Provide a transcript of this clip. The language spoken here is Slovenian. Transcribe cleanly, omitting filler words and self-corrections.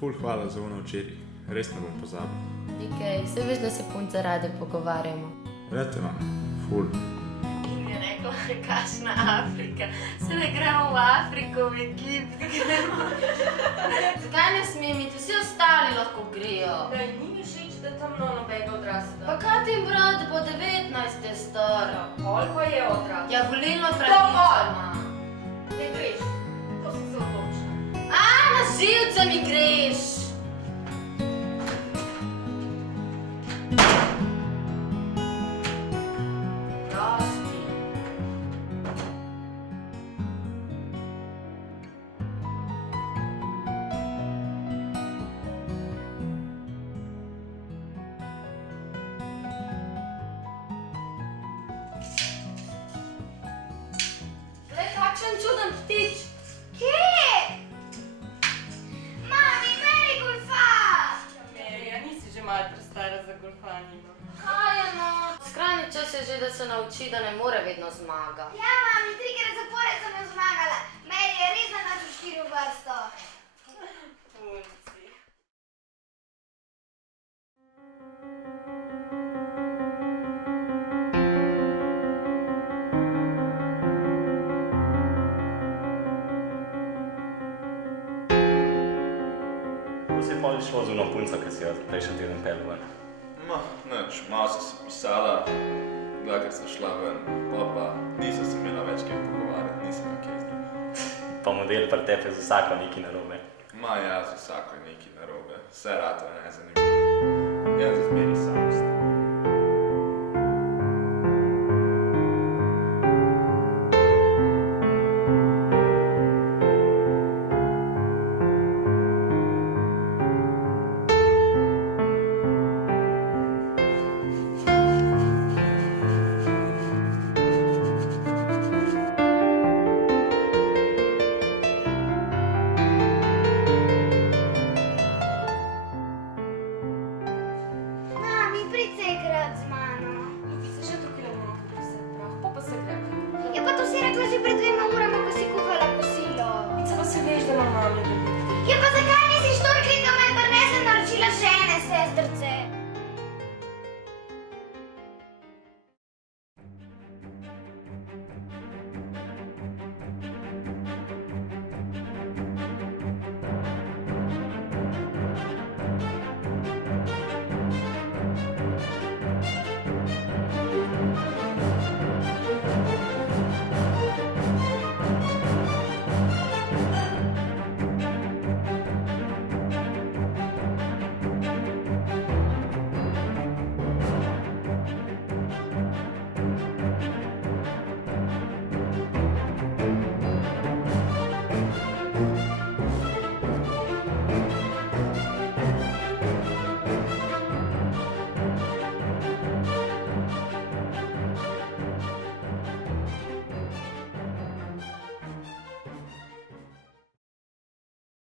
Ful hvala za ono včeraj. Res ne bom pozabil. Nikej, se veš, da se punce rade pogovarjamo. Vete vam, ful. In je rekla, kakšna Afrika. Se ne gremo v Afriko, v Egipt, gremo. Zakaj ne smem iti? Vsi ostali lahko grejo. Da ni mi všeč, da tam nobega odrasla. Pa kaj ti brat bo 19 je star? Koliko je odrasla? Ja, volilno pravico ima. Ne greš, to sem se odločila. Na živce mi greš. Prospi. Glej, kakšen čuden ptič. Kje? Mami, meri golfa! Meri, a nisi že malo prestara za golfanino? Kaj je no? Skrajni čas je že, da se nauči, da ne more vedno zmaga. Ja, mami, 3-krat zapored sem jo zmagala. Meri je res na našo 4 vrsto. Punci. Kako si pol šlo z ono punco, ki si jo prejšnji teden pel ven? Ma, nič, malo so se pisala, dlakrat sta šla ven, pa nisem se imela več kje pogovarjati, nisem jo kje z njim. Pa model pri tebi z vsako nekaj narobe. Ma, ja, z vsako je nekaj narobe, vse rado je nezanimivo. Jaz se zmeri sam.